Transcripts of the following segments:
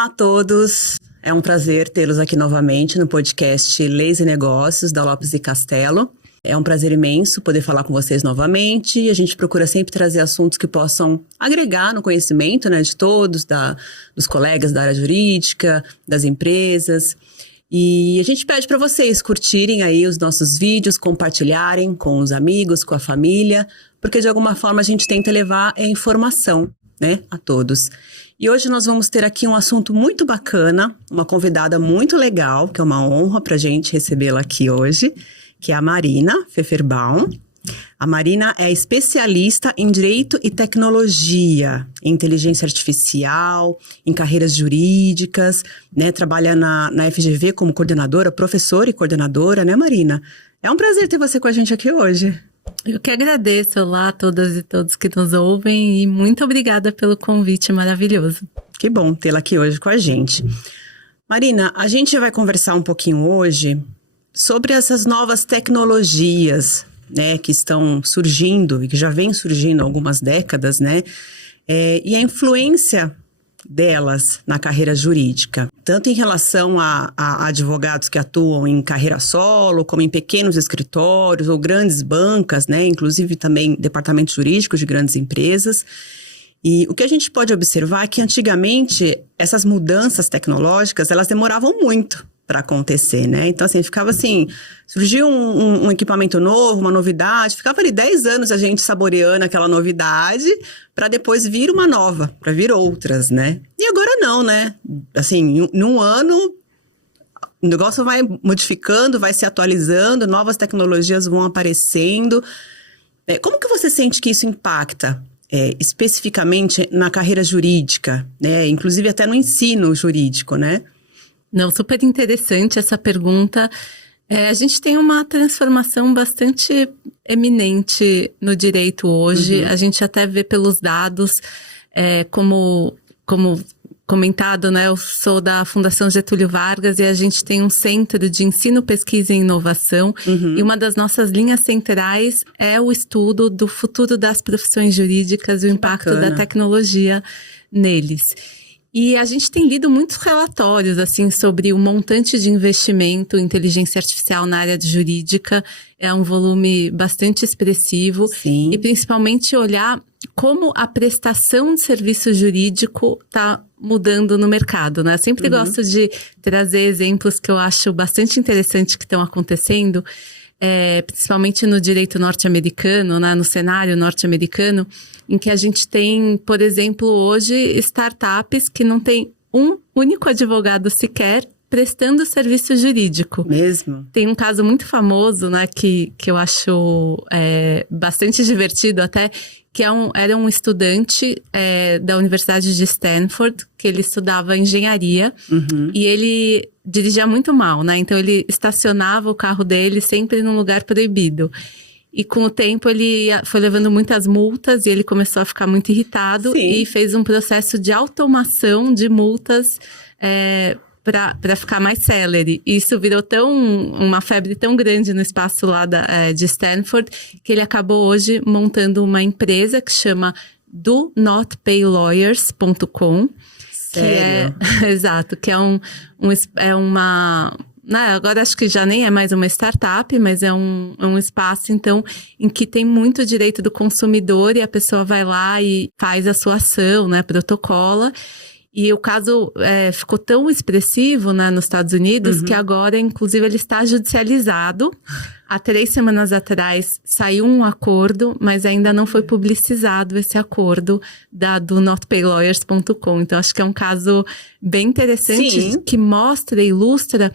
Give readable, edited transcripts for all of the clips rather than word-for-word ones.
Olá a todos, é um prazer tê-los aqui novamente no podcast Leis e Negócios da Lopes e Castelo. É um prazer imenso poder falar com vocês novamente e a gente procura sempre trazer assuntos que possam agregar no conhecimento, né, de todos, dos colegas da área jurídica, das empresas. E a gente pede para vocês curtirem aí os nossos vídeos, compartilharem com os amigos, com a família, porque de alguma forma a gente tenta levar a informação, né, a todos. E hoje nós vamos ter aqui um assunto muito bacana, uma convidada muito legal, que é uma honra para a gente recebê-la aqui hoje, que é a Marina Pfefferbaum. A Marina é especialista em Direito e Tecnologia, em Inteligência Artificial, em carreiras jurídicas, né? Trabalha na FGV como coordenadora, professora e coordenadora, né, Marina? É um prazer ter você com a gente aqui hoje. Eu que agradeço. Olá a todas e todos que nos ouvem e muito obrigada pelo convite maravilhoso. Que bom tê-la aqui hoje com a gente. Marina, a gente vai conversar um pouquinho hoje sobre essas novas tecnologias, né, que estão surgindo e que já vêm surgindo há algumas décadas, né, e a influência delas na carreira jurídica, tanto em relação a advogados que atuam em carreira solo, como em pequenos escritórios ou grandes bancas, né, inclusive também departamentos jurídicos de grandes empresas. E o que a gente pode observar é que antigamente essas mudanças tecnológicas, elas demoravam muito para acontecer, né? Então, assim, ficava assim, surgiu um equipamento novo, uma novidade, ficava ali 10 anos a gente saboreando aquela novidade para depois vir uma nova, para vir outras, né? E agora não, né? Assim, num ano, o negócio vai modificando, vai se atualizando, novas tecnologias vão aparecendo. Como que você sente que isso impacta especificamente na carreira jurídica, né? Inclusive até no ensino jurídico, né? Não, super interessante essa pergunta. A gente tem uma transformação bastante eminente no direito hoje. A gente até vê pelos dados, como comentado, né? Eu sou da Fundação Getúlio Vargas e a gente tem um centro de ensino, pesquisa e inovação. E uma das nossas linhas centrais é o estudo do futuro das profissões jurídicas e o impacto da tecnologia neles. E a gente tem lido muitos relatórios, assim, sobre o montante de investimento em inteligência artificial na área jurídica. É um volume bastante expressivo. Sim. E principalmente olhar como a prestação de serviço jurídico está mudando no mercado, né? Eu sempre gosto de trazer exemplos que eu acho bastante interessantes que estão acontecendo, principalmente no direito norte-americano, né? No cenário norte-americano, em que a gente tem, por exemplo, hoje, startups que não tem um único advogado sequer prestando serviço jurídico. Mesmo? Tem um caso muito famoso, né, que eu acho bastante divertido até, que era um estudante da Universidade de Stanford, que ele estudava engenharia, e ele dirigia muito mal, né? Então ele estacionava o carro dele sempre num lugar proibido. E com o tempo ele foi levando muitas multas e ele começou a ficar muito irritado. Sim. E fez um processo de automação de multas para ficar mais célere. E isso virou uma febre tão grande no espaço lá de Stanford que ele acabou hoje montando uma empresa que chama DoNotPayLawyers.com. Sério? Exato, que é uma... Agora acho que já nem é mais uma startup, mas é um espaço, então, em que tem muito direito do consumidor e a pessoa vai lá e faz a sua ação, né, protocola. E o caso ficou tão expressivo, né, nos Estados Unidos, que agora, inclusive, ele está judicializado. Há 3 semanas atrás saiu um acordo, mas ainda não foi publicizado esse acordo do NotPayLawyers.com. Então, acho que é um caso bem interessante. Sim. Que mostra e ilustra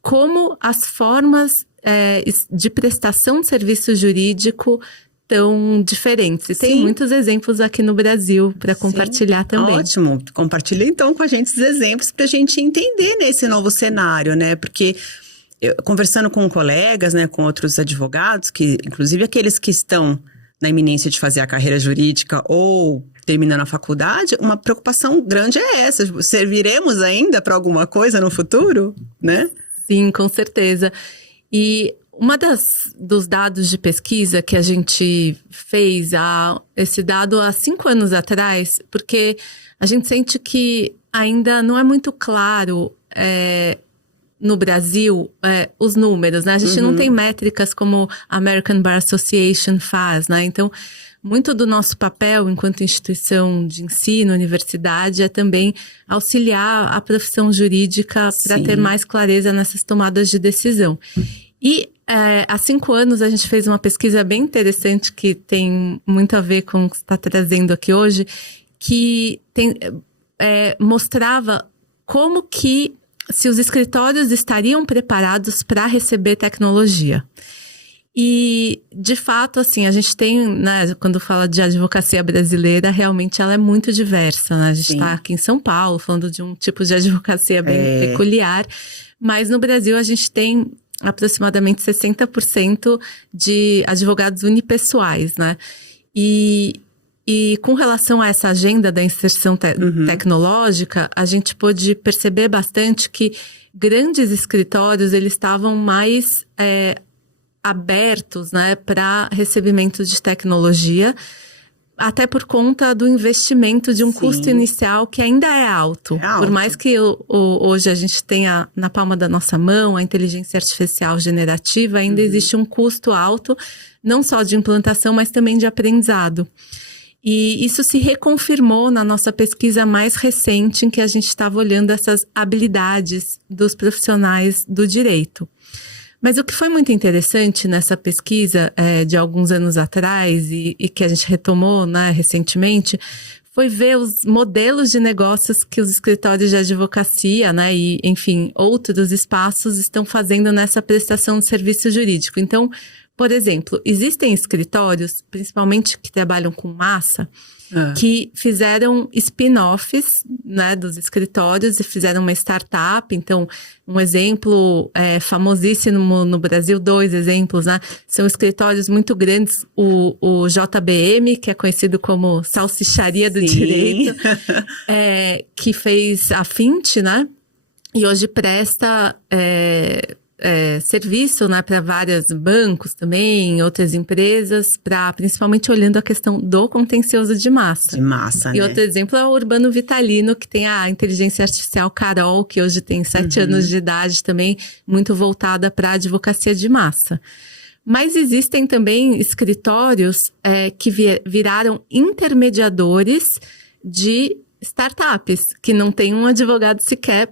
como as formas de prestação de serviço jurídico tão diferentes. E tem muitos exemplos aqui no Brasil para compartilhar também. Ótimo. Compartilha então com a gente esses exemplos para a gente entender nesse novo cenário, né? Porque conversando com colegas, né, com outros advogados, que inclusive aqueles que estão na iminência de fazer a carreira jurídica ou terminando a faculdade, uma preocupação grande é essa. Serviremos ainda para alguma coisa no futuro, né? Sim, com certeza. E dos dados de pesquisa que a gente fez, esse dado há 5 anos atrás, porque a gente sente que ainda não é muito claro no Brasil os números, né? A gente não tem métricas como a American Bar Association faz, né? Então, muito do nosso papel enquanto instituição de ensino, universidade, é também auxiliar a profissão jurídica para ter mais clareza nessas tomadas de decisão. E há 5 anos a gente fez uma pesquisa bem interessante que tem muito a ver com o que você está trazendo aqui hoje, que mostrava como que se os escritórios estariam preparados para receber tecnologia. E, de fato, assim, a gente tem, né, quando fala de advocacia brasileira, realmente ela é muito diversa, né? A gente está aqui em São Paulo falando de um tipo de advocacia bem peculiar, mas no Brasil a gente tem aproximadamente 60% de advogados unipessoais, né? E com relação a essa agenda da inserção tecnológica, a gente pôde perceber bastante que grandes escritórios, eles estavam mais abertos, né, para recebimento de tecnologia, até por conta do investimento de um custo inicial que ainda é alto. Por mais que hoje a gente tenha na palma da nossa mão a inteligência artificial generativa, ainda existe um custo alto, não só de implantação, mas também de aprendizado. E isso se reconfirmou na nossa pesquisa mais recente, em que a gente estava olhando essas habilidades dos profissionais do direito. Mas o que foi muito interessante nessa pesquisa de alguns anos atrás e que a gente retomou, né, recentemente, foi ver os modelos de negócios que os escritórios de advocacia, né, e, enfim, outros espaços estão fazendo nessa prestação de serviço jurídico. Então, por exemplo, existem escritórios, principalmente que trabalham com massa, que fizeram spin-offs, né, dos escritórios e fizeram uma startup. Então, um exemplo famosíssimo no Brasil, 2 exemplos, né? São escritórios muito grandes, o JBM, que é conhecido como Salsicharia do Direito, que fez a Fint, né? E hoje presta serviço, né, para vários bancos também, outras empresas, principalmente olhando a questão do contencioso de massa. De massa, E outro exemplo é o Urbano Vitalino, que tem a inteligência artificial Carol, que hoje tem 7 anos de idade também, muito voltada para a advocacia de massa. Mas existem também escritórios que viraram intermediadores de startups, que não tem um advogado sequer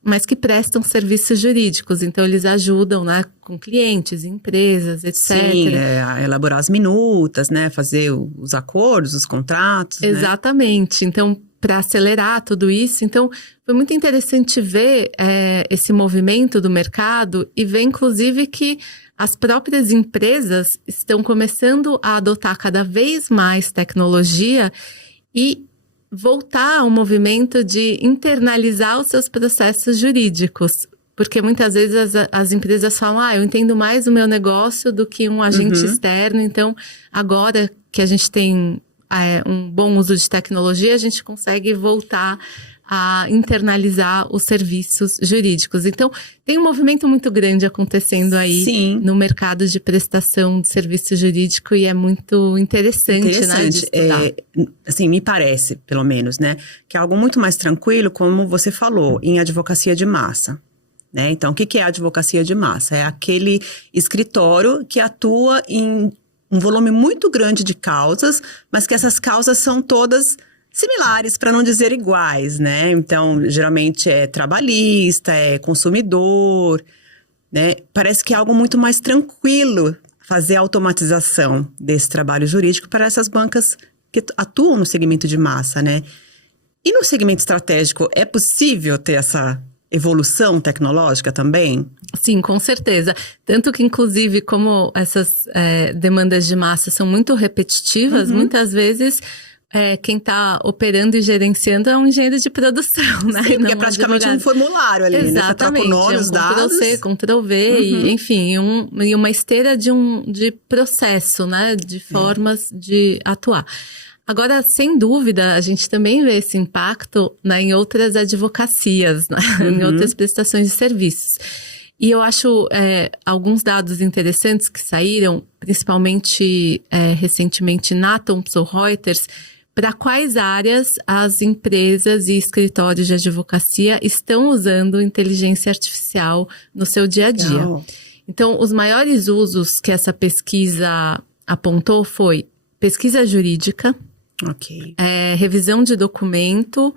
mas que prestam serviços jurídicos. Então, eles ajudam, né, com clientes, empresas, etc. Sim, a elaborar as minutas, né, fazer os acordos, os contratos. Exatamente. Né? Então, para acelerar tudo isso. Então, foi muito interessante ver esse movimento do mercado e ver, inclusive, que as próprias empresas estão começando a adotar cada vez mais tecnologia e voltar ao movimento de internalizar os seus processos jurídicos. Porque muitas vezes as empresas falam, eu entendo mais o meu negócio do que um agente externo. Então, agora que a gente tem um bom uso de tecnologia, a gente consegue voltar a internalizar os serviços jurídicos. Então, tem um movimento muito grande acontecendo aí no mercado de prestação de serviço jurídico e é muito interessante. Né, de estudar. Assim, me parece, pelo menos, né, que é algo muito mais tranquilo, como você falou, em advocacia de massa. Né? Então, o que é a advocacia de massa? É aquele escritório que atua em um volume muito grande de causas, mas que essas causas são todas similares, para não dizer iguais, né? Então, geralmente é trabalhista, é consumidor, né? Parece que é algo muito mais tranquilo fazer a automatização desse trabalho jurídico para essas bancas que atuam no segmento de massa, né? E no segmento estratégico, é possível ter essa evolução tecnológica também? Sim, com certeza. Tanto que, inclusive, como essas demandas de massa são muito repetitivas, muitas vezes quem está operando e gerenciando é um engenheiro de produção, né? Sim, porque é praticamente um formulário ali, exatamente, né? Você troca o nome, os dados. Ctrl-C, Ctrl-V, e, enfim, e uma esteira de processo, né? De formas de atuar. Agora, sem dúvida, a gente também vê esse impacto, né, em outras advocacias, né? Em outras prestações de serviços. E eu acho alguns dados interessantes que saíram, principalmente recentemente na Thomson Reuters, para quais áreas as empresas e escritórios de advocacia estão usando inteligência artificial no seu dia a dia. Legal. Então, os maiores usos que essa pesquisa apontou foi pesquisa jurídica, Ok. revisão de documento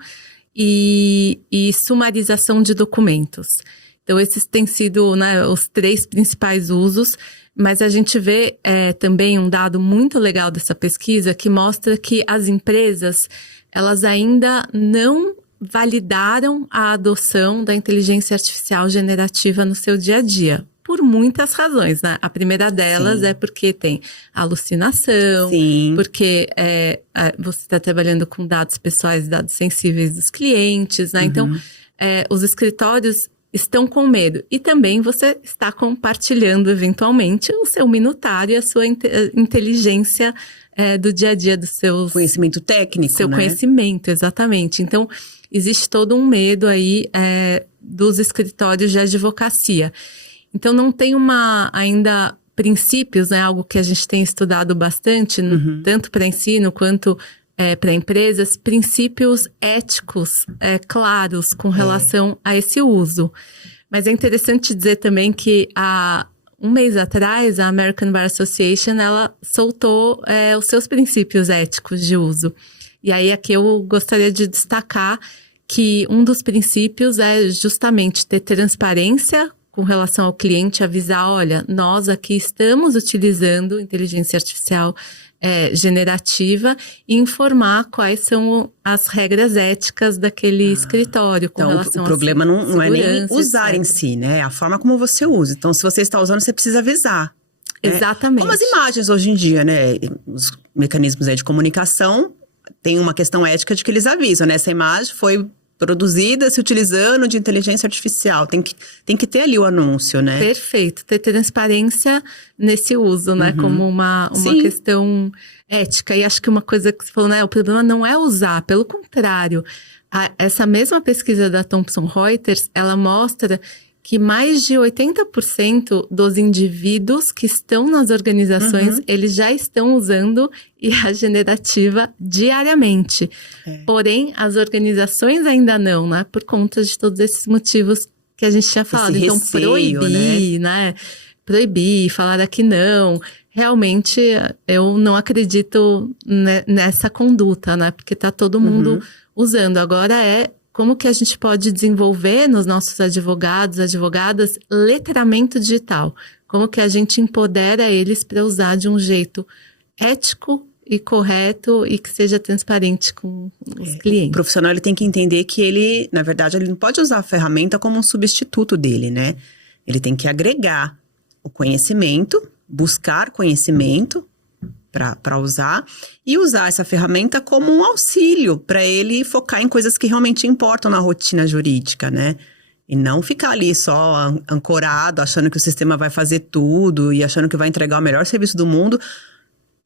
e sumarização de documentos. Então, esses têm sido, né, os 3 principais usos, mas a gente vê também um dado muito legal dessa pesquisa que mostra que as empresas, elas ainda não validaram a adoção da inteligência artificial generativa no seu dia a dia. Por muitas razões, né? A primeira delas Sim. é porque tem alucinação, Sim. porque você está trabalhando com dados pessoais, dados sensíveis dos clientes, né? Então, os escritórios estão com medo. E também você está compartilhando, eventualmente, o seu minutário e a sua inteligência do dia a dia dos seus... Conhecimento técnico, Seu né? conhecimento, exatamente. Então, existe todo um medo aí dos escritórios de advocacia. Então, não tem ainda princípios, né? Algo que a gente tem estudado bastante, tanto para ensino quanto para empresas, princípios éticos claros com relação a esse uso. Mas é interessante dizer também que há um mês atrás, a American Bar Association, ela soltou os seus princípios éticos de uso. E aí, aqui eu gostaria de destacar que um dos princípios é justamente ter transparência com relação ao cliente, avisar, olha, nós aqui estamos utilizando inteligência artificial generativa e informar quais são as regras éticas daquele escritório com Então, relação o problema não é nem segurança, usar etc. em si, né? É a forma como você usa. Então, se você está usando, você precisa avisar. Exatamente. Como as imagens hoje em dia, né? Os mecanismos aí de comunicação têm uma questão ética de que eles avisam, né? Essa imagem foi produzida se utilizando de inteligência artificial. Tem que ter ali o anúncio, né? Perfeito. Ter transparência nesse uso, né? Como uma questão ética. E acho que uma coisa que você falou, né? O problema não é usar. Pelo contrário, essa mesma pesquisa da Thomson Reuters, ela mostra que mais de 80% dos indivíduos que estão nas organizações, eles já estão usando IA generativa diariamente. Porém, as organizações ainda não, né? Por conta de todos esses motivos que a gente tinha falado. Esse Então, receio, proibir, né? Proibir, falar aqui não. Realmente, eu não acredito nessa conduta, né? Porque tá todo mundo usando. Agora como que a gente pode desenvolver nos nossos advogadas, letramento digital? Como que a gente empodera eles para usar de um jeito ético e correto e que seja transparente com os clientes? O profissional ele tem que entender que ele, na verdade, ele não pode usar a ferramenta como um substituto dele, né? Ele tem que agregar o conhecimento, buscar conhecimento para usar e usar essa ferramenta como um auxílio para ele focar em coisas que realmente importam na rotina jurídica, né? E não ficar ali só ancorado, achando que o sistema vai fazer tudo e achando que vai entregar o melhor serviço do mundo,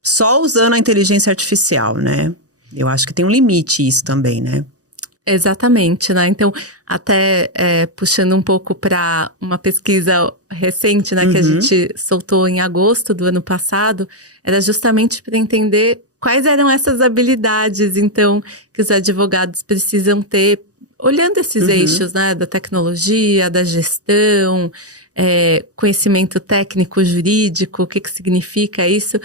só usando a inteligência artificial, né? Eu acho que tem um limite isso também, né? Exatamente, né? Então, até puxando um pouco para uma pesquisa recente, né, que a gente soltou em agosto do ano passado, era justamente para entender quais eram essas habilidades, então, que os advogados precisam ter, olhando esses eixos, né, da tecnologia, da gestão, conhecimento técnico, jurídico, o que significa isso.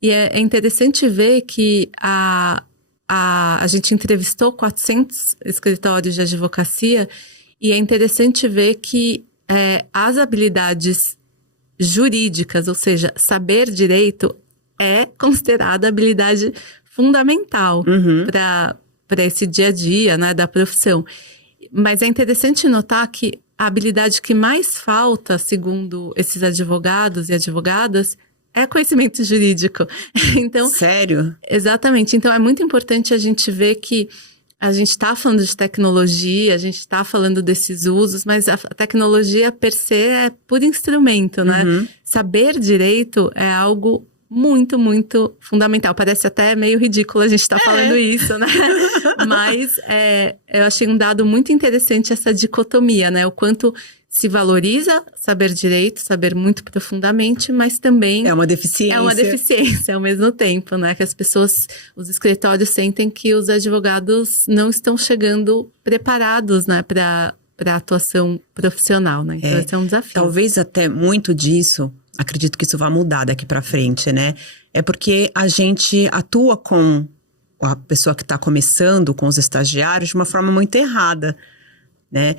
E é interessante ver que a gente entrevistou 400 escritórios de advocacia e é interessante ver que as habilidades jurídicas, ou seja, saber direito, é considerada habilidade fundamental para esse dia a dia, né, da profissão. Mas é interessante notar que a habilidade que mais falta, segundo esses advogados e advogadas, é conhecimento jurídico. Então, sério? Exatamente. Então, é muito importante a gente ver que a gente está falando de tecnologia, a gente está falando desses usos, mas a tecnologia per se é por instrumento, né? Saber direito é algo muito, muito fundamental. Parece até meio ridículo a gente estar falando isso, né? Mas eu achei um dado muito interessante essa dicotomia, né? O quanto se valoriza saber direito, saber muito profundamente, mas também é uma deficiência. É uma deficiência ao mesmo tempo, né? Que as pessoas, os escritórios sentem que os advogados não estão chegando preparados, né, para atuação profissional, né? Então esse é um desafio. Talvez até muito disso, acredito que isso vai mudar daqui para frente, né? É porque a gente atua com a pessoa que está começando, com os estagiários, de uma forma muito errada, né?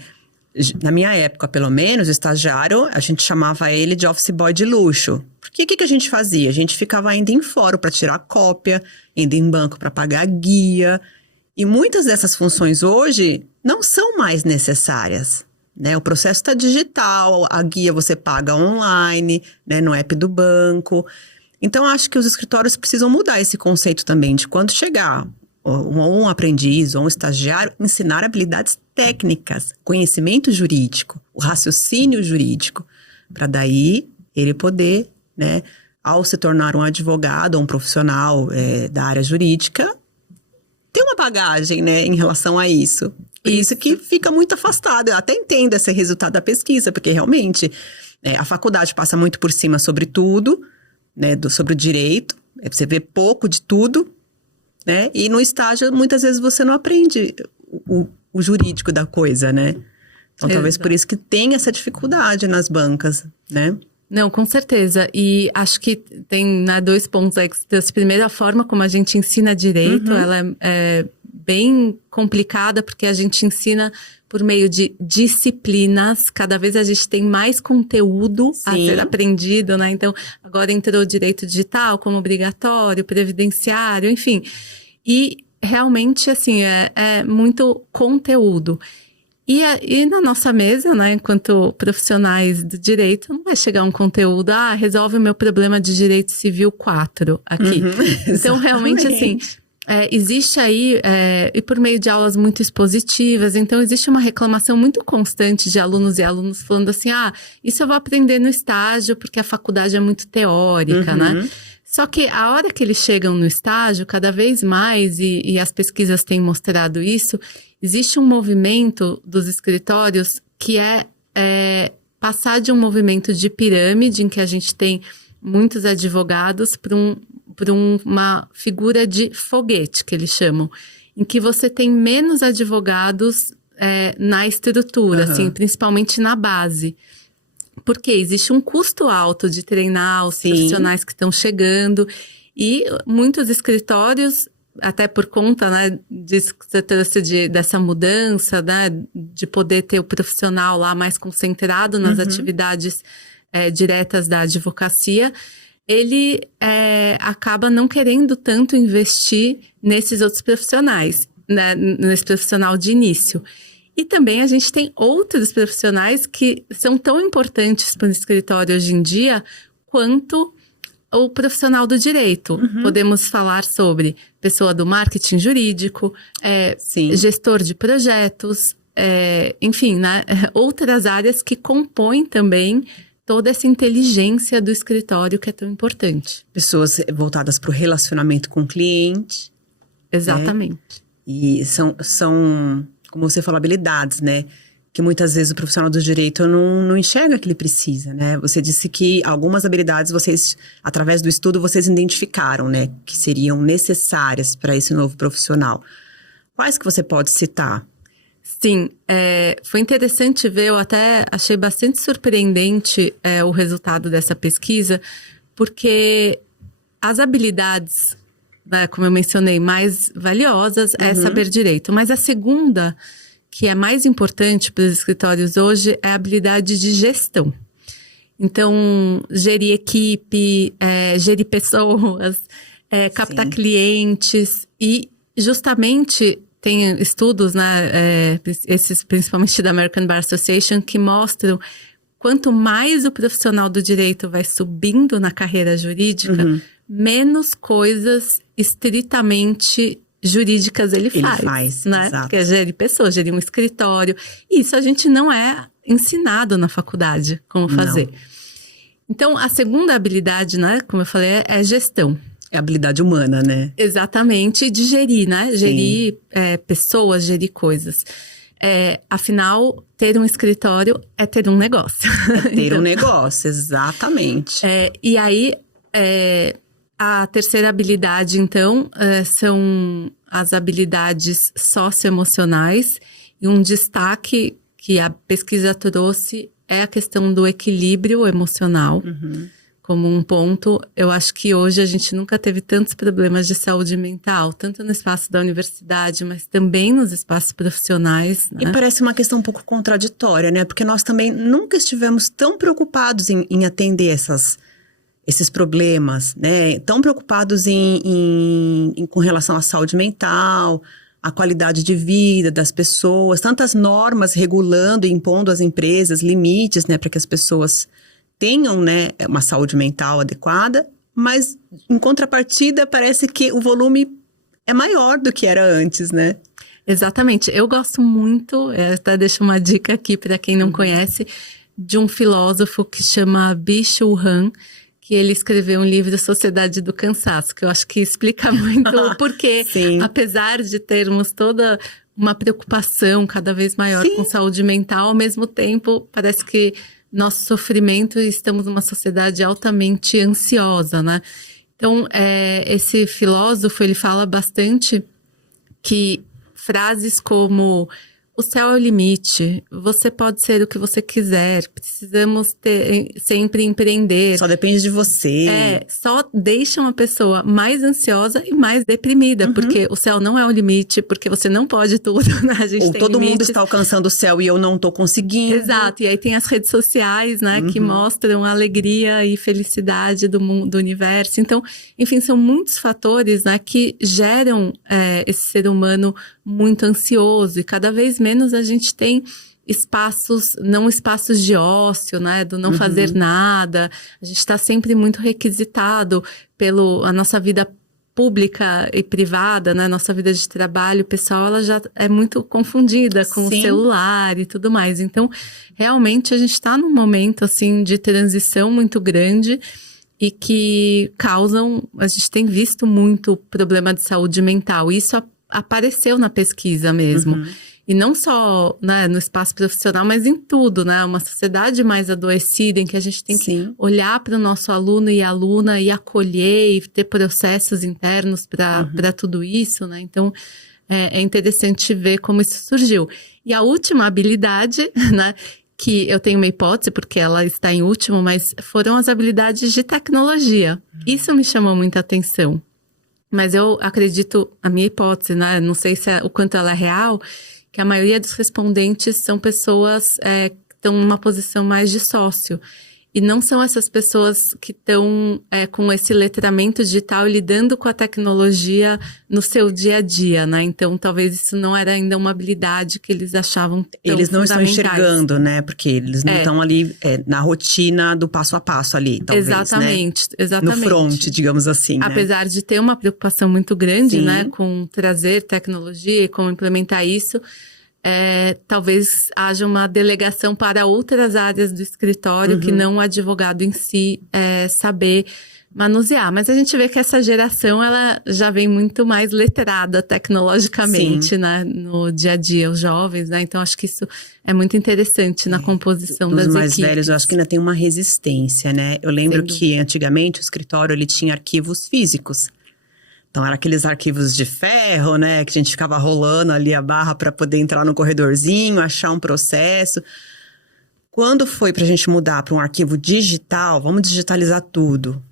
Na minha época, pelo menos, o estagiário, a gente chamava ele de office boy de luxo. Porque o que a gente fazia? A gente ficava indo em fórum para tirar cópia, indo em banco para pagar guia. E muitas dessas funções hoje não são mais necessárias, né? O processo está digital, a guia você paga online, né, no app do banco. Então, acho que os escritórios precisam mudar esse conceito também de quando chegar um aprendiz ou um estagiário, ensinar habilidades técnicas, conhecimento jurídico, o raciocínio jurídico, para daí ele poder, né, ao se tornar um advogado ou um profissional da área jurídica, ter uma bagagem, né, em relação a isso. Por isso que fica muito afastado. Eu até entendo esse resultado da pesquisa, porque realmente a faculdade passa muito por cima sobre tudo, né, sobre o direito, você vê pouco de tudo, né? E no estágio, muitas vezes, você não aprende o jurídico da coisa, né? Então, talvez por isso que tem essa dificuldade nas bancas, né? Não, com certeza. E acho que tem, né, 2 pontos aí. Primeiro, a forma como a gente ensina direito, ela é bem complicada, porque a gente ensina por meio de disciplinas. Cada vez a gente tem mais conteúdo a ser aprendido, né? Então, agora entrou o direito digital como obrigatório, previdenciário, enfim. E realmente, assim, é muito conteúdo. E na nossa mesa, né, enquanto profissionais do direito, não vai chegar um conteúdo, resolve o meu problema de direito civil 4 aqui. Então, realmente, assim, existe aí, e por meio de aulas muito expositivas, então existe uma reclamação muito constante de alunos e alunos falando assim, isso eu vou aprender no estágio, porque a faculdade é muito teórica, né? Só que a hora que eles chegam no estágio, cada vez mais, e as pesquisas têm mostrado isso, existe um movimento dos escritórios que é passar de um movimento de pirâmide, em que a gente tem muitos advogados, para uma figura de foguete, que eles chamam, em que você tem menos advogados na estrutura, assim, principalmente na base. Porque existe um custo alto de treinar os profissionais que estão chegando, e muitos escritórios, até por conta, né, disso que você trouxe dessa mudança, né, de poder ter o profissional lá mais concentrado nas atividades diretas da advocacia, ele acaba não querendo tanto investir nesses outros profissionais, né, nesse profissional de início. E também a gente tem outros profissionais que são tão importantes para o escritório hoje em dia quanto o profissional do direito. Podemos falar sobre pessoa do marketing jurídico, gestor de projetos, enfim, né, outras áreas que compõem também toda essa inteligência do escritório que é tão importante. Pessoas voltadas para o relacionamento com o cliente. Exatamente. Né? E são, como você falou, habilidades, né? Que muitas vezes o profissional do direito não enxerga que ele precisa, né? Você disse que algumas habilidades vocês, através do estudo, vocês identificaram, né? Que seriam necessárias para esse novo profissional. Quais que você pode citar? Sim, foi interessante ver, eu até achei bastante surpreendente o resultado dessa pesquisa, porque as habilidades, né, como eu mencionei, mais valiosas é saber direito. Mas a segunda, que é mais importante para os escritórios hoje, é a habilidade de gestão. Então, gerir equipe, gerir pessoas, captar clientes, e justamente tem estudos, né, esses principalmente da American Bar Association, que mostram quanto mais o profissional do direito vai subindo na carreira jurídica, menos coisas estritamente jurídicas ele faz, né? Exato. Porque é gerir pessoas, gerir um escritório. E isso a gente não é ensinado na faculdade como fazer. Não. Então, a segunda habilidade, né, como eu falei, é gestão. É habilidade humana, né? Exatamente, de gerir, né? Gerir pessoas, gerir coisas. Afinal, ter um escritório é ter um negócio. Ter um negócio, exatamente. E aí, a terceira habilidade, então, são as habilidades socioemocionais. E um destaque que a pesquisa trouxe é a questão do equilíbrio emocional. Como um ponto. Eu acho que hoje a gente nunca teve tantos problemas de saúde mental, tanto no espaço da universidade, mas também nos espaços profissionais, né? E parece uma questão um pouco contraditória, né? Porque nós também nunca estivemos tão preocupados em atender esses problemas, né? Tão preocupados com relação à saúde mental, à qualidade de vida das pessoas, tantas normas regulando e impondo às empresas limites, né? Para que as pessoas tenham, né, uma saúde mental adequada, mas em contrapartida parece que o volume é maior do que era antes, né? Exatamente. Eu gosto muito, até deixo uma dica aqui para quem não conhece, de um filósofo que chama Byung-Chul Han, que ele escreveu um livro, Sociedade do Cansaço, que eu acho que explica muito o porquê, apesar de termos toda uma preocupação cada vez maior com saúde mental, ao mesmo tempo parece que nosso sofrimento, estamos numa sociedade altamente ansiosa, né? Então, esse filósofo, ele fala bastante que frases como o céu é o limite, você pode ser o que você quiser, precisamos sempre empreender. Só depende de você. Só deixa uma pessoa mais ansiosa e mais deprimida, porque o céu não é o limite, porque você não pode tudo, né? A gente Ou tem todo limites. mundo está alcançando o céu e eu não estou conseguindo. Exato, e aí tem as redes sociais, né, que mostram a alegria e felicidade do mundo, do universo. Então, enfim, são muitos fatores, né, que geram esse ser humano muito ansioso, e cada vez menos a gente tem espaços, não espaços de ócio, né, do não fazer nada. A gente está sempre muito requisitado a nossa vida pública e privada, né, nossa vida de trabalho pessoal, ela já é muito confundida com o celular e tudo mais. Então, realmente a gente está num momento, assim, de transição muito grande e que a gente tem visto muito problema de saúde mental. Isso apareceu na pesquisa mesmo. E não só, né, no espaço profissional, mas em tudo, né? Uma sociedade mais adoecida, em que a gente tem que olhar para o nosso aluno e aluna e acolher e ter processos internos para tudo isso, né? Então, é interessante ver como isso surgiu. E a última habilidade, né, que eu tenho uma hipótese, porque ela está em último, mas foram as habilidades de tecnologia. Isso me chamou muita atenção. Mas eu acredito, a minha hipótese, né, não sei o quanto ela é real, que a maioria dos respondentes são pessoas que estão numa posição mais de sócio. E não são essas pessoas que estão com esse letramento digital e lidando com a tecnologia no seu dia a dia, né? Então, talvez isso não era ainda uma habilidade que eles achavam tão Eles não estão fundamentais. enxergando, né? Porque eles não estão ali na rotina do passo a passo ali, talvez, Exatamente, né? exatamente. No front, digamos assim, né? Apesar de ter uma preocupação muito grande, né? Com trazer tecnologia e como implementar isso, talvez haja uma delegação para outras áreas do escritório que não o advogado em si saber manusear. Mas a gente vê que essa geração, ela já vem muito mais letrada tecnologicamente, né, no dia a dia, os jovens, né? Então, acho que isso é muito interessante na composição das equipes. Os mais velhos, eu acho que ainda tem uma resistência, né? Eu lembro que antigamente o escritório, ele tinha arquivos físicos. Então, eram aqueles arquivos de ferro, né? Que a gente ficava rolando ali a barra para poder entrar no corredorzinho, achar um processo. Quando foi pra gente mudar para um arquivo digital, vamos digitalizar tudo.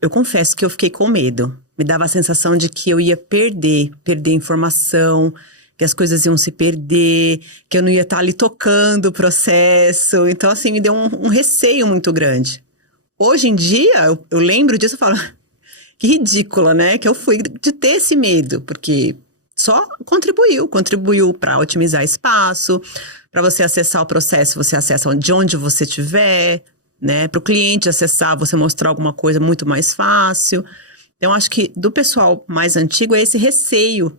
Eu confesso que eu fiquei com medo. Me dava a sensação de que eu ia perder informação, que as coisas iam se perder, que eu não ia estar ali tocando o processo. Então, assim, me deu um receio muito grande. Hoje em dia, eu lembro disso e falo... Que ridícula, né? Que eu fui de ter esse medo, porque só contribuiu para otimizar espaço, para você acessar o processo, você acessa de onde você estiver, né? Para o cliente acessar, você mostrar alguma coisa muito mais fácil. Então, acho que do pessoal mais antigo é esse receio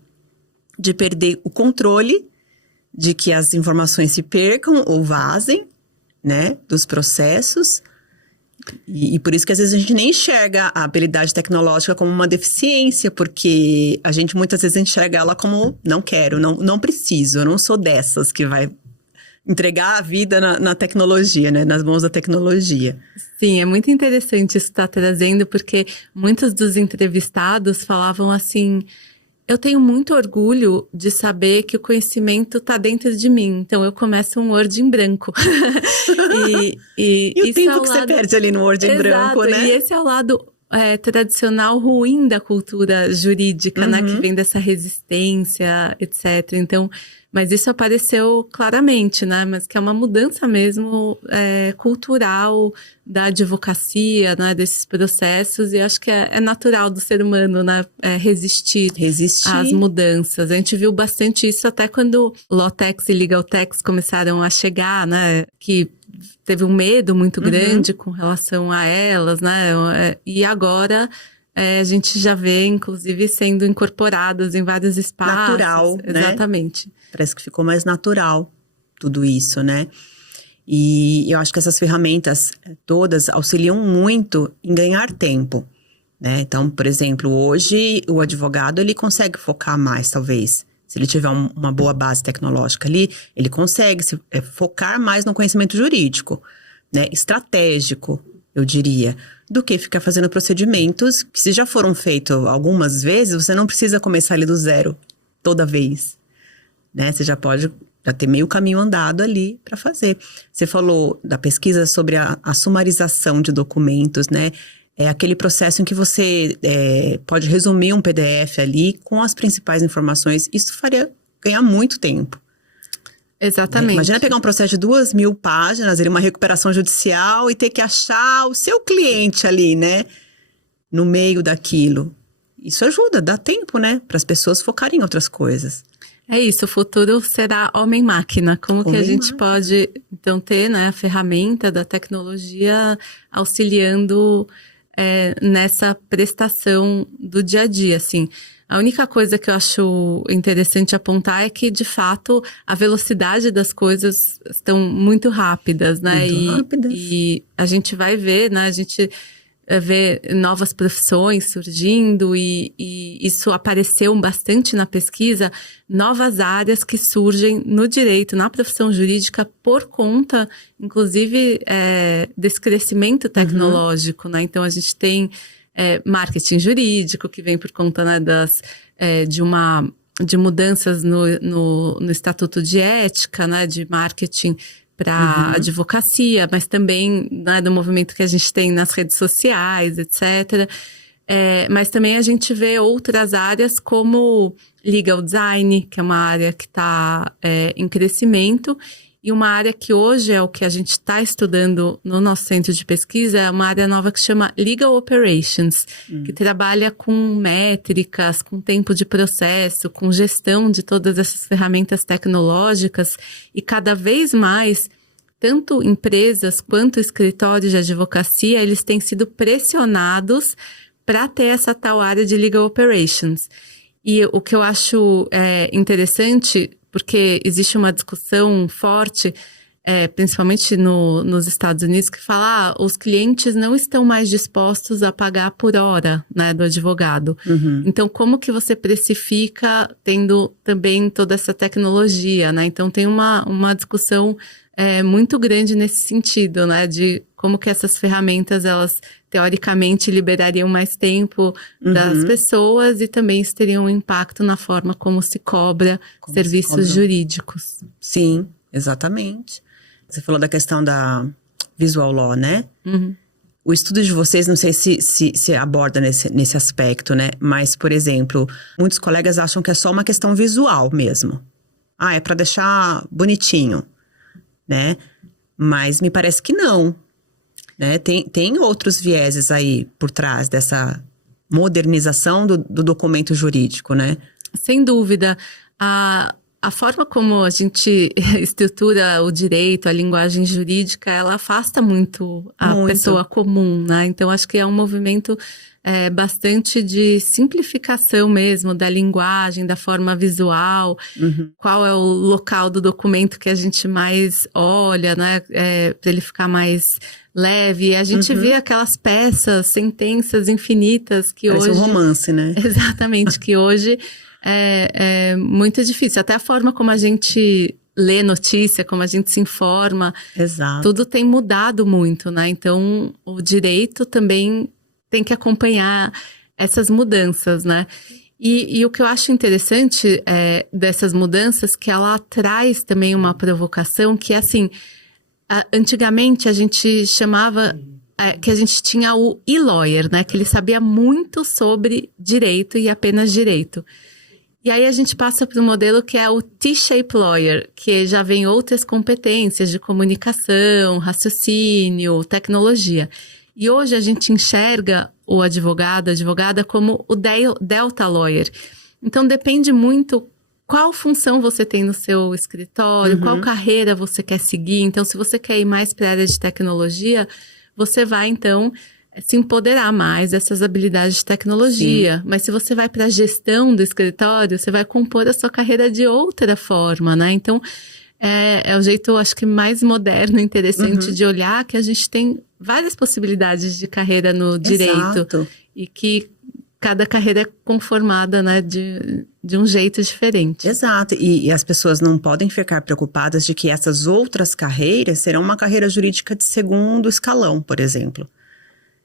de perder o controle, de que as informações se percam ou vazem, né? Dos processos. E por isso que às vezes a gente nem enxerga a habilidade tecnológica como uma deficiência, porque a gente muitas vezes enxerga ela como não quero, não preciso, eu não sou dessas que vai entregar a vida na tecnologia, né? Nas mãos da tecnologia. Sim, é muito interessante isso que está trazendo, porque muitos dos entrevistados falavam assim: eu tenho muito orgulho de saber que o conhecimento está dentro de mim. Então, eu começo um Word em branco. E o tempo que você perde ali no Word em branco, né? E esse é o lado tradicional ruim da cultura jurídica, né? Que vem dessa resistência, etc. Então, mas isso apareceu claramente, né? Mas que é uma mudança mesmo cultural da advocacia, né? Desses processos. E acho que é natural do ser humano, né? Resistir às mudanças. A gente viu bastante isso até quando Lawtex e Legaltex começaram a chegar, né? Que teve um medo muito grande com relação a elas, né? E agora a gente já vê, inclusive, sendo incorporadas em vários espaços. Natural, exatamente. Né? Parece que ficou mais natural tudo isso, né? E eu acho que essas ferramentas todas auxiliam muito em ganhar tempo, né? Então, por exemplo, hoje o advogado, ele consegue focar mais, talvez. Se ele tiver uma boa base tecnológica ali, ele consegue focar mais no conhecimento jurídico, né? Estratégico, eu diria, do que ficar fazendo procedimentos que, se já foram feitos algumas vezes, você não precisa começar ali do zero toda vez, né? Você já pode ter meio caminho andado ali para fazer. Você falou da pesquisa sobre a sumarização de documentos, né? É aquele processo em que você pode resumir um PDF ali com as principais informações. Isso faria ganhar muito tempo. Exatamente. Imagina pegar um processo de 2.000 páginas, uma recuperação judicial e ter que achar o seu cliente ali, né? No meio daquilo. Isso ajuda, dá tempo, né? Para as pessoas focarem em outras coisas. É isso, o futuro será homem-máquina. Como que a gente pode, então, ter, né, a ferramenta da tecnologia auxiliando nessa prestação do dia a dia, assim. A única coisa que eu acho interessante apontar é que, de fato, a velocidade das coisas estão muito rápidas, né? E a gente vai ver, né? A gente vê novas profissões surgindo e isso apareceu bastante na pesquisa, novas áreas que surgem no direito, na profissão jurídica, por conta, inclusive, desse crescimento tecnológico, né? Então, a gente tem marketing jurídico, que vem por conta, né, de mudanças no Estatuto de Ética, né, de marketing para advocacia, mas também, né, do movimento que a gente tem nas redes sociais, etc. Mas também a gente vê outras áreas como legal design, que é uma área que está em crescimento, e uma área que hoje é o que a gente está estudando no nosso centro de pesquisa, é uma área nova que chama Legal Operations, que trabalha com métricas, com tempo de processo, com gestão de todas essas ferramentas tecnológicas, e cada vez mais, tanto empresas quanto escritórios de advocacia, eles têm sido pressionados para ter essa tal área de Legal Operations. E o que eu acho interessante, porque existe uma discussão forte, principalmente nos Estados Unidos, que fala os clientes não estão mais dispostos a pagar por hora, né, do advogado. Então, como que você precifica tendo também toda essa tecnologia, né? Então, tem uma discussão muito grande nesse sentido, né, de como que essas ferramentas, elas teoricamente liberariam mais tempo das pessoas e também isso teria um impacto na forma como se cobra serviços jurídicos. Sim, exatamente. Você falou da questão da visual law, né? O estudo de vocês, não sei se aborda nesse aspecto, né? Mas, por exemplo, muitos colegas acham que é só uma questão visual mesmo. É para deixar bonitinho, né? Mas me parece que não. Né? Tem outros vieses aí por trás dessa modernização do documento jurídico, né? Sem dúvida. A a forma como a gente estrutura o direito, a linguagem jurídica, ela afasta muito a pessoa comum, né? Então, acho que é um movimento bastante de simplificação mesmo da linguagem, da forma visual, qual é o local do documento que a gente mais olha, né? Para ele ficar mais leve. E a gente vê aquelas peças, sentenças infinitas que Parece hoje... um romance, né? Exatamente, que hoje é muito difícil. Até a forma como a gente lê notícia, como a gente se informa, Exato. Tudo tem mudado muito, né? Então, o direito também tem que acompanhar essas mudanças, né? E o que eu acho interessante dessas mudanças, que ela traz também uma provocação, que é assim, antigamente a gente chamava... que a gente tinha o e-lawyer, né? Que ele sabia muito sobre direito e apenas direito. E aí a gente passa para um modelo que é o T-shape lawyer, que já vem outras competências de comunicação, raciocínio, tecnologia. E hoje a gente enxerga o advogado, a advogada como o Delta lawyer. Então depende muito qual função você tem no seu escritório, qual carreira você quer seguir. Então se você quer ir mais para a área de tecnologia, você vai então se empoderar mais dessas habilidades de tecnologia. Sim. Mas se você vai para a gestão do escritório, você vai compor a sua carreira de outra forma, né? Então, é o jeito, acho que mais moderno e interessante de olhar, que a gente tem várias possibilidades de carreira no direito. Exato. E que cada carreira é conformada, né, de um jeito diferente. Exato, e as pessoas não podem ficar preocupadas de que essas outras carreiras serão uma carreira jurídica de segundo escalão, por exemplo.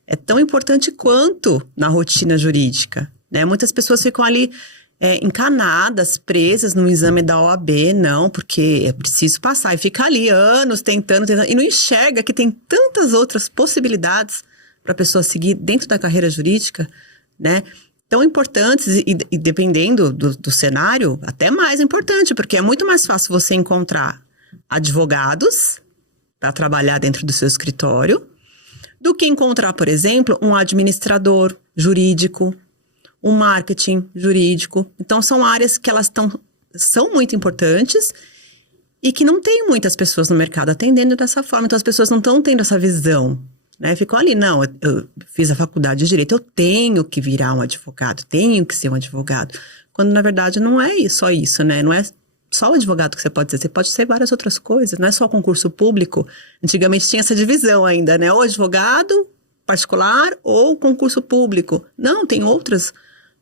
É tão importante quanto na rotina jurídica, né? Muitas pessoas ficam ali encanadas, presas no exame da OAB, não, porque é preciso passar, e fica ali anos tentando, e não enxerga que tem tantas outras possibilidades para a pessoa seguir dentro da carreira jurídica, né? Tão importantes e dependendo do cenário, até mais importante, porque é muito mais fácil você encontrar advogados para trabalhar dentro do seu escritório do que encontrar, por exemplo, um administrador jurídico, um marketing jurídico. Então, são áreas que elas são muito importantes e que não tem muitas pessoas no mercado atendendo dessa forma. Então, as pessoas não estão tendo essa visão, né? Ficam ali, não, eu fiz a faculdade de Direito, eu tenho que virar um advogado, tenho que ser um advogado. Quando, na verdade, não é só isso, né? Não é só o advogado que você pode ser várias outras coisas, não é só concurso público. Antigamente tinha essa divisão ainda, né? Ou advogado particular ou concurso público. Não, tem outras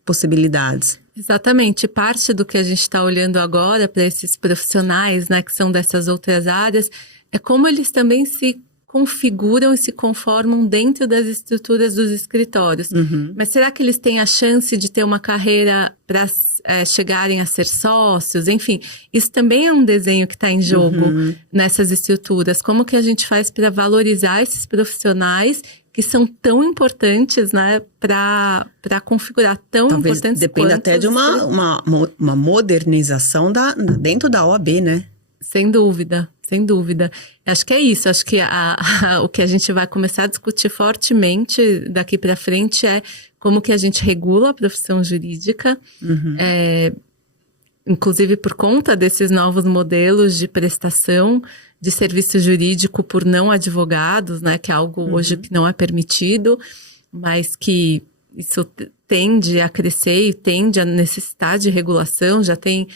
possibilidades. Exatamente, parte do que a gente está olhando agora para esses profissionais, né, que são dessas outras áreas, é como eles também se configuram e se conformam dentro das estruturas dos escritórios. Mas será que eles têm a chance de ter uma carreira para chegarem a ser sócios? Enfim, isso também é um desenho que está em jogo nessas estruturas. Como que a gente faz para valorizar esses profissionais que são tão importantes, né, para configurar, tão Talvez importantes dependa até de uma modernização dentro da OAB, né? Sem dúvida, sem dúvida. Acho que é isso, acho que o que a gente vai começar a discutir fortemente daqui para frente é como que a gente regula a profissão jurídica, inclusive por conta desses novos modelos de prestação de serviço jurídico por não advogados, né, que é algo hoje que não é permitido, mas que isso tende a crescer e tende a necessitar de regulação. Já tem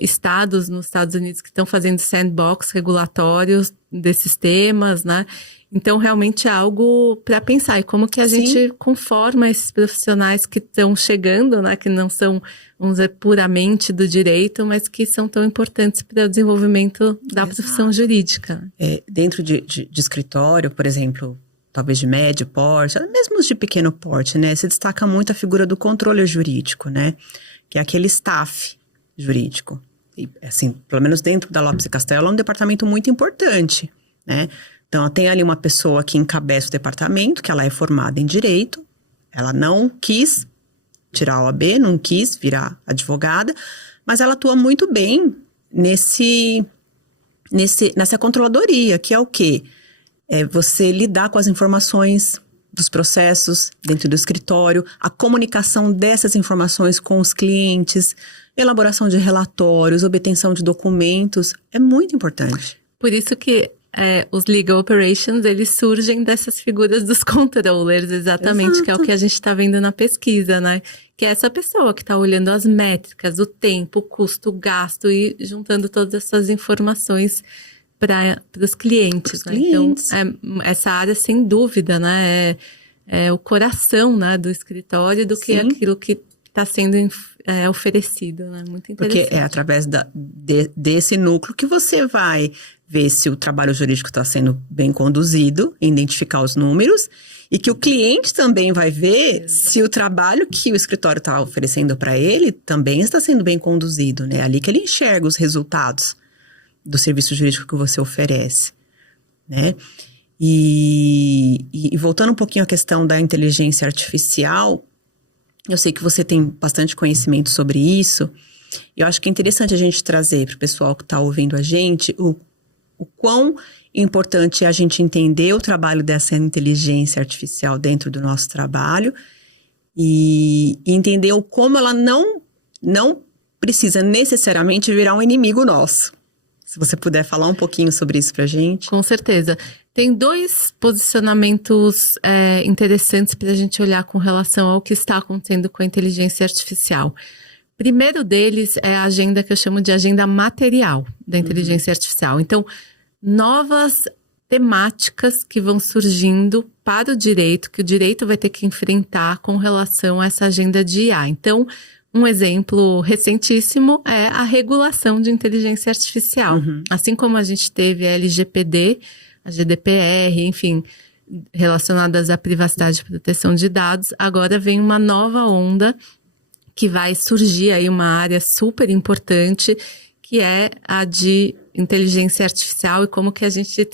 estados nos Estados Unidos que estão fazendo sandbox regulatórios desses temas, né? Então, realmente é algo para pensar. E como que a gente conforma esses profissionais que estão chegando, né? Que não são, vamos dizer, puramente do direito, mas que são tão importantes para o desenvolvimento da profissão jurídica. Dentro de escritório, por exemplo, talvez de médio porte, mesmo os de pequeno porte, né? Se destaca muito a figura do controle jurídico, né? Que é aquele staff jurídico. E, assim, pelo menos dentro da Lopes e Castello, é um departamento muito importante, né? Então, tem ali uma pessoa que encabeça o departamento, que ela é formada em Direito, ela não quis tirar a OAB, não quis virar advogada, mas ela atua muito bem nessa controladoria, que é o quê? É você lidar com as informações dos processos dentro do escritório, a comunicação dessas informações com os clientes, elaboração de relatórios, obtenção de documentos, é muito importante. Por isso que os legal operations, eles surgem dessas figuras dos controllers, exatamente, Exato. que é o que a gente está vendo na pesquisa, né? Que é essa pessoa que está olhando as métricas, o tempo, o custo, o gasto e juntando todas essas informações para os clientes, né? Então, essa área, sem dúvida, né? É o coração, né, do escritório do que aquilo que está sendo oferecido, né? Muito interessante. Porque é através desse núcleo que você vai ver se o trabalho jurídico está sendo bem conduzido, identificar os números, e que o cliente também vai ver se o trabalho que o escritório está oferecendo para ele também está sendo bem conduzido, né? É ali que ele enxerga os resultados do serviço jurídico que você oferece, né? E voltando um pouquinho à questão da inteligência artificial, eu sei que você tem bastante conhecimento sobre isso. Eu acho que é interessante a gente trazer para o pessoal que está ouvindo a gente o quão importante é a gente entender o trabalho dessa inteligência artificial dentro do nosso trabalho e entender como ela não precisa necessariamente virar um inimigo nosso. Se você puder falar um pouquinho sobre isso para a gente. Com certeza. Tem 2 posicionamentos interessantes para a gente olhar com relação ao que está acontecendo com a inteligência artificial. Primeiro deles é a agenda que eu chamo de agenda material da inteligência artificial. Então, novas temáticas que vão surgindo para o direito, que o direito vai ter que enfrentar com relação a essa agenda de IA. Então, um exemplo recentíssimo é a regulação de inteligência artificial. Assim como a gente teve a LGPD, a GDPR, enfim, relacionadas à privacidade e proteção de dados, agora vem uma nova onda que vai surgir aí uma área super importante, que é a de inteligência artificial e como que a gente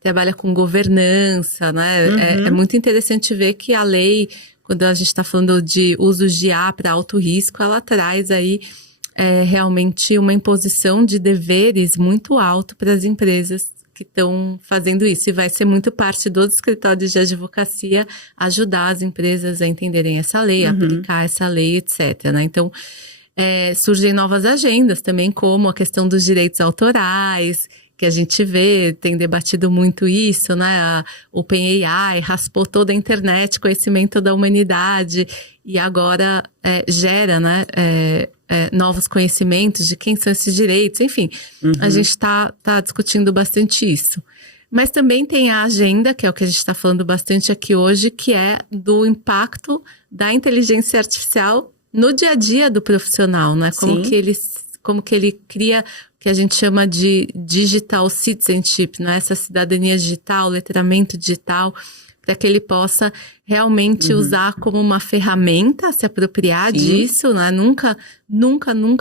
trabalha com governança, né? É muito interessante ver que a lei, quando a gente está falando de uso de IA para alto risco, ela traz aí realmente uma imposição de deveres muito alto para as empresas que estão fazendo isso. E vai ser muito parte dos escritórios de advocacia ajudar as empresas a entenderem essa lei, aplicar essa lei, etc. Né? Então, surgem novas agendas também, como a questão dos direitos autorais, que a gente vê, tem debatido muito isso, né? A OpenAI raspou toda a internet, conhecimento da humanidade, e agora gera, né? Novos conhecimentos de quem são esses direitos, enfim. A gente tá discutindo bastante isso. Mas também tem a agenda, que é o que a gente está falando bastante aqui hoje, que é do impacto da inteligência artificial no dia a dia do profissional, né? Como que ele cria o que a gente chama de digital citizenship, né? Essa cidadania digital, letramento digital, para que ele possa realmente usar como uma ferramenta, se apropriar disso, né? Nunca,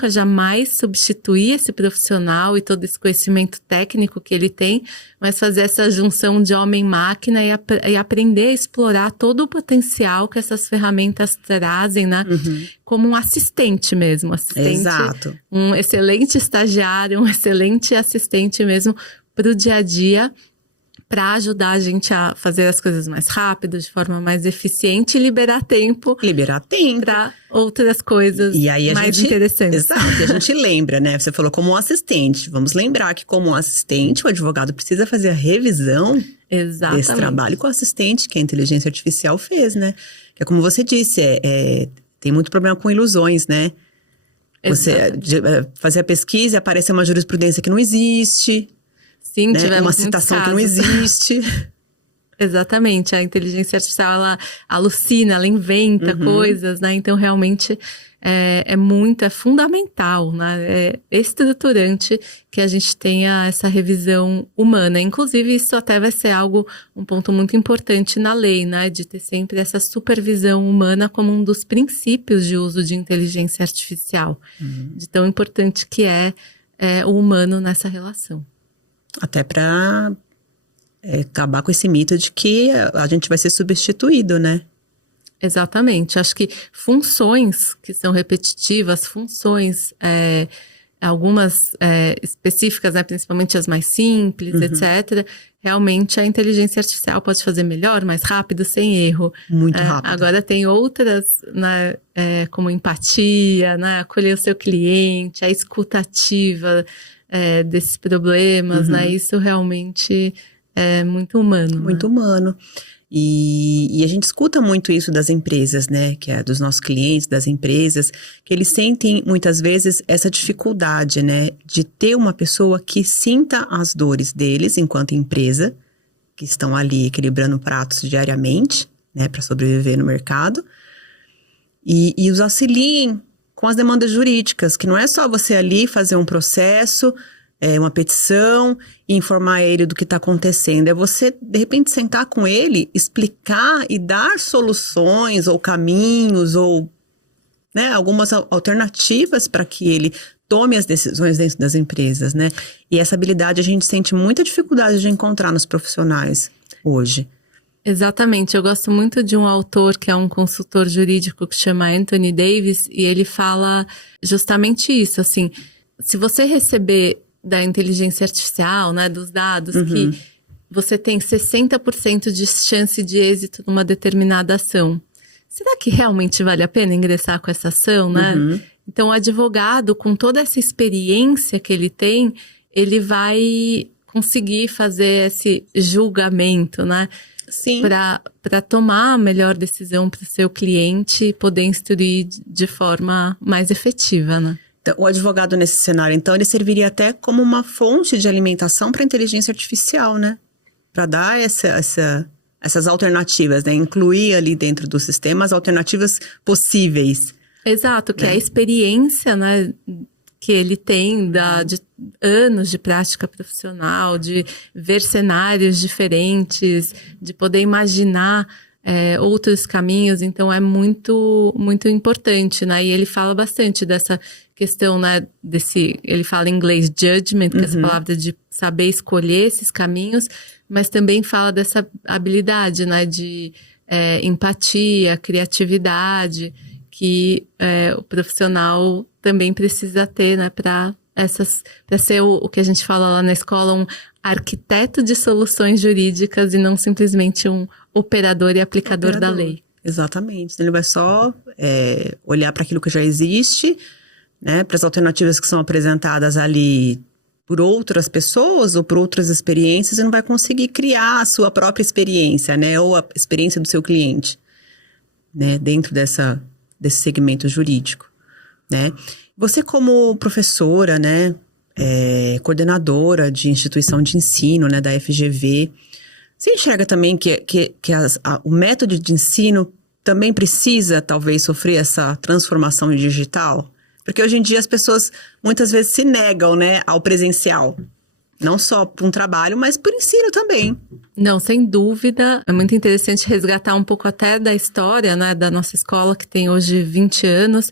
jamais substituir esse profissional e todo esse conhecimento técnico que ele tem, mas fazer essa junção de homem-máquina e aprender a explorar todo o potencial que essas ferramentas trazem, né? Como um assistente mesmo. Exato. Um excelente estagiário, um excelente assistente mesmo para o dia a dia, para ajudar a gente a fazer as coisas mais rápido, de forma mais eficiente e liberar tempo para outras coisas mais interessantes. Exato, e a gente lembra, né? Você falou como um assistente. Vamos lembrar que como um assistente, o advogado precisa fazer a revisão desse trabalho com o assistente que a inteligência artificial fez, né? Que é como você disse, tem muito problema com ilusões, né? Você fazer a pesquisa e aparecer uma jurisprudência que não existe. Sim, né? Uma citação que não existe. Exatamente, a inteligência artificial, ela alucina, ela inventa coisas, né? Então, realmente, é fundamental, né? É estruturante que a gente tenha essa revisão humana. Inclusive, isso até vai ser um ponto muito importante na lei, né? De ter sempre essa supervisão humana como um dos princípios de uso de inteligência artificial. De tão importante que é o humano nessa relação. Até para acabar com esse mito de que a gente vai ser substituído, né? Exatamente. Acho que funções que são repetitivas, funções algumas específicas, né, principalmente as mais simples, etc., realmente a inteligência artificial pode fazer melhor, mais rápido, sem erro. Muito rápido. Agora tem outras, né, como empatia, né, acolher o seu cliente, a escuta ativa desses problemas, né, isso realmente é muito humano. Muito humano. E a gente escuta muito isso das empresas, né? Que é dos nossos clientes, das empresas, que eles sentem muitas vezes essa dificuldade, né? De ter uma pessoa que sinta as dores deles enquanto empresa, que estão ali equilibrando pratos diariamente, né? Para sobreviver no mercado. E os auxiliem com as demandas jurídicas, que não é só você ali fazer um processo, uma petição e informar ele do que está acontecendo. É você, de repente, sentar com ele, explicar e dar soluções ou caminhos ou, né, algumas alternativas para que ele tome as decisões dentro das empresas, né? E essa habilidade a gente sente muita dificuldade de encontrar nos profissionais hoje. Exatamente, eu gosto muito de um autor que é um consultor jurídico que chama Anthony Davis, e ele fala justamente isso, assim, se você receber da inteligência artificial, né, dos dados, que você tem 60% de chance de êxito numa determinada ação. Será que realmente vale a pena ingressar com essa ação, né? Então, o advogado, com toda essa experiência que ele tem, ele vai conseguir fazer esse julgamento, né? Sim. Para tomar a melhor decisão para o seu cliente e poder instruir de forma mais efetiva, né? O advogado nesse cenário, então, ele serviria até como uma fonte de alimentação para a inteligência artificial, né? Para dar essas alternativas, né? Incluir ali dentro do sistema as alternativas possíveis. Exato, que é a experiência, né, que ele tem de anos de prática profissional, de ver cenários diferentes, de poder imaginar outros caminhos. Então, é muito, muito importante, né? E ele fala bastante dessa questão, né, ele fala em inglês judgment, que é essa palavra de saber escolher esses caminhos, mas também fala dessa habilidade, né, de empatia, criatividade, que o profissional também precisa ter, né, para ser o que a gente fala lá na escola, um arquiteto de soluções jurídicas e não simplesmente um operador e aplicador da lei. Exatamente. Ele vai só olhar para aquilo que já existe, né, para as alternativas que são apresentadas ali por outras pessoas ou por outras experiências, e não vai conseguir criar a sua própria experiência, né, ou a experiência do seu cliente, né, dentro desse segmento jurídico, né. Você, como professora, né, coordenadora de instituição de ensino, né, da FGV, você enxerga também que o método de ensino também precisa, talvez, sofrer essa transformação digital? Porque hoje em dia as pessoas muitas vezes se negam, né, ao presencial. Não só por um trabalho, mas por ensino também. Não, sem dúvida. É muito interessante resgatar um pouco até da história, né, da nossa escola, que tem hoje 20 anos.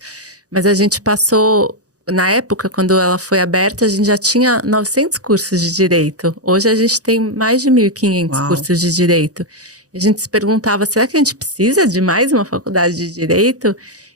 Mas a gente passou, na época, quando ela foi aberta, a gente já tinha 900 cursos de direito. Hoje a gente tem mais de 1.500 cursos de direito. E a gente se perguntava, será que a gente precisa de mais uma faculdade de direito?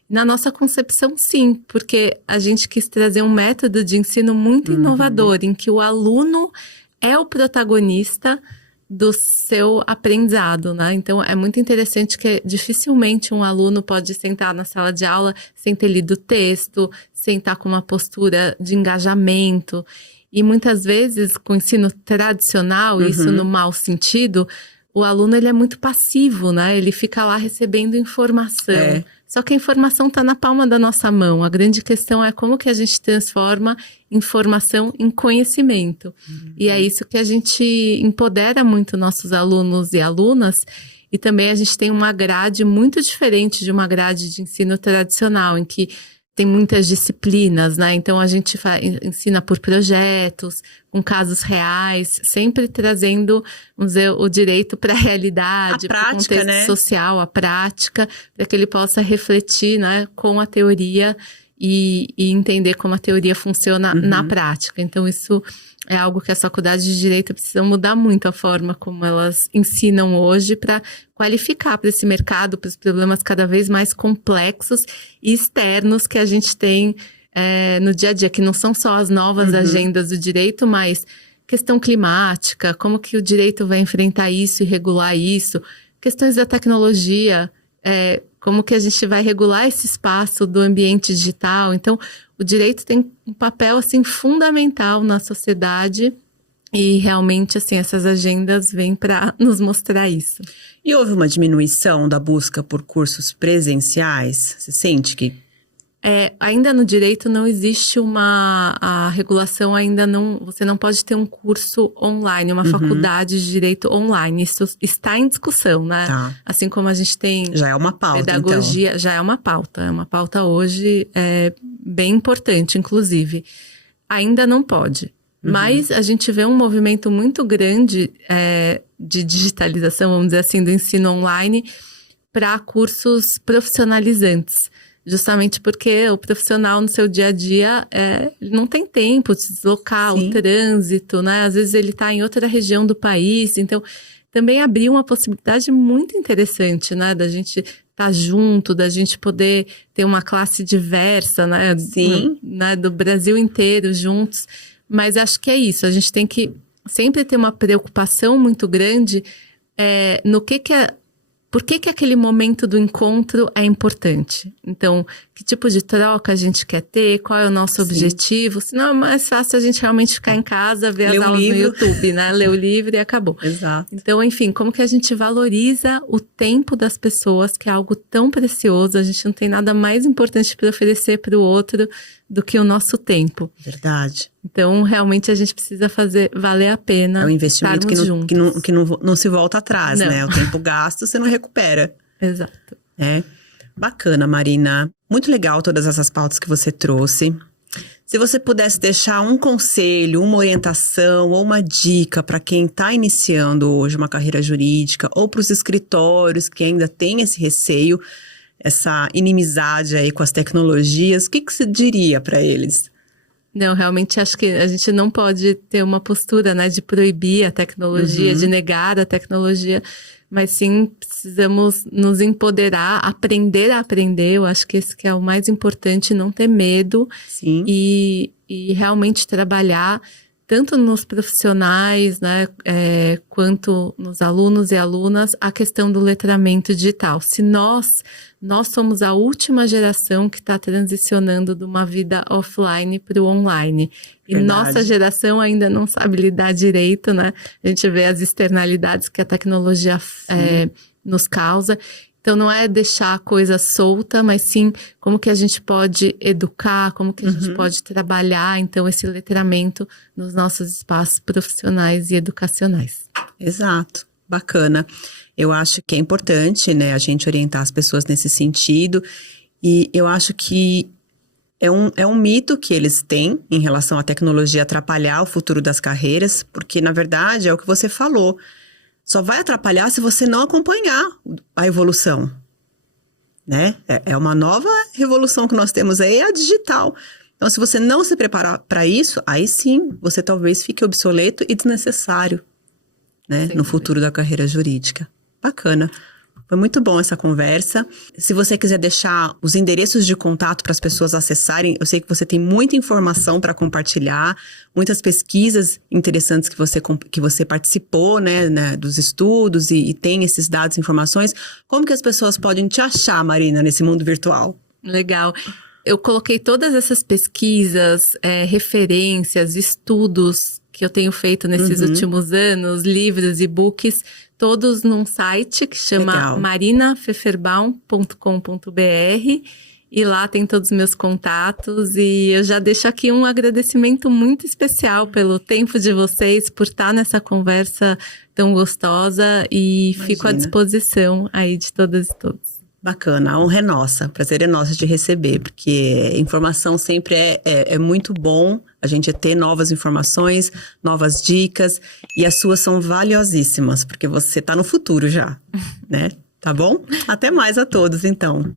Na nossa concepção, sim, porque a gente quis trazer um método de ensino muito inovador, em que o aluno é o protagonista do seu aprendizado, né? Então, é muito interessante que dificilmente um aluno pode sentar na sala de aula sem ter lido o texto, sem estar com uma postura de engajamento. E muitas vezes, com o ensino tradicional, isso no mau sentido, o aluno ele é muito passivo, né? Ele fica lá recebendo informação. Só que a informação está na palma da nossa mão. A grande questão é como que a gente transforma informação em conhecimento. E é isso que a gente empodera muito nossos alunos e alunas. E também a gente tem uma grade muito diferente de uma grade de ensino tradicional, em que tem muitas disciplinas, né? Então a gente ensina por projetos, com casos reais, sempre trazendo, vamos dizer, o direito para a realidade, para o contexto, né, social, a prática, para que ele possa refletir, né, com a teoria e entender como a teoria funciona na prática. Então isso é algo que as faculdades de direito precisam mudar muito a forma como elas ensinam hoje para qualificar para esse mercado, para os problemas cada vez mais complexos e externos que a gente tem no dia a dia, que não são só as novas agendas do direito, mas questão climática, como que o direito vai enfrentar isso e regular isso, questões da tecnologia, como que a gente vai regular esse espaço do ambiente digital. Então, o direito tem um papel, assim, fundamental na sociedade e realmente, assim, essas agendas vêm para nos mostrar isso. E houve uma diminuição da busca por cursos presenciais? Você sente que... Ainda no direito não existe a regulação, ainda não, você não pode ter um curso online, uma faculdade de direito online. Isso está em discussão, né? Tá. Assim como a gente tem... Já é uma pauta, pedagogia, então. já é uma pauta hoje bem importante, inclusive. Ainda não pode. Mas a gente vê um movimento muito grande de digitalização, vamos dizer assim, do ensino online para cursos profissionalizantes. Justamente porque o profissional no seu dia a dia ele não tem tempo de se deslocar, o trânsito, né? Às vezes ele está em outra região do país. Então, também abriu uma possibilidade muito interessante, né? Da gente estar junto, da gente poder ter uma classe diversa, né? Sim. Né? Do Brasil inteiro juntos. Mas acho que é isso. A gente tem que sempre ter uma preocupação muito grande no por que aquele momento do encontro é importante? Então, que tipo de troca a gente quer ter? Qual é o nosso objetivo? Senão é mais fácil a gente realmente ficar em casa, ver as aulas no YouTube, né? Ler o livro e acabou. Exato. Então, enfim, como que a gente valoriza o tempo das pessoas, que é algo tão precioso. A gente não tem nada mais importante para oferecer para o outro do que o nosso tempo. Verdade. Então, realmente, a gente precisa fazer valer a pena. É um investimento que não se volta atrás, não. né? O tempo gasto, você não recupera. Exato. Bacana, Marina. Muito legal todas essas pautas que você trouxe. Se você pudesse deixar um conselho, uma orientação ou uma dica para quem está iniciando hoje uma carreira jurídica ou para os escritórios que ainda têm esse receio, essa inimizade aí com as tecnologias, o que você diria para eles? Não, realmente acho que a gente não pode ter uma postura, né, de proibir a tecnologia, de negar a tecnologia, mas sim precisamos nos empoderar, aprender a aprender. Eu acho que esse que é o mais importante, não ter medo. Sim. E realmente trabalhar tanto nos profissionais, né, quanto nos alunos e alunas, a questão do letramento digital. Se nós somos a última geração que está transicionando de uma vida offline para o online. E nossa geração ainda não sabe lidar direito, né? A gente vê as externalidades que a tecnologia nos causa. Então, não é deixar a coisa solta, mas sim como que a gente pode educar, como que a gente pode trabalhar, então, esse letramento nos nossos espaços profissionais e educacionais. Exato. Bacana. Eu acho que é importante, né, a gente orientar as pessoas nesse sentido. E eu acho que é um mito que eles têm em relação à tecnologia atrapalhar o futuro das carreiras, porque, na verdade, é o que você falou. Só vai atrapalhar se você não acompanhar a evolução, né? É uma nova revolução que nós temos aí, é a digital. Então, se você não se preparar para isso, aí sim, você talvez fique obsoleto e desnecessário, né? No futuro da carreira jurídica. Bacana. Foi muito bom essa conversa. Se você quiser deixar os endereços de contato para as pessoas acessarem, eu sei que você tem muita informação para compartilhar, muitas pesquisas interessantes que você participou, né, dos estudos e tem esses dados e informações. Como que as pessoas podem te achar, Marina, nesse mundo virtual? Legal. Eu coloquei todas essas pesquisas, referências, estudos que eu tenho feito nesses últimos anos, livros, e-books, todos num site que chama marinafeferbaum.com.br, e lá tem todos os meus contatos, e eu já deixo aqui um agradecimento muito especial pelo tempo de vocês, por estar nessa conversa tão gostosa, e fico à disposição aí de todas e todos. Bacana, a honra é nossa, prazer é nosso de receber, porque informação sempre é muito bom, a gente ter novas informações, novas dicas, e as suas são valiosíssimas, porque você está no futuro já, né? Tá bom? Até mais a todos, então.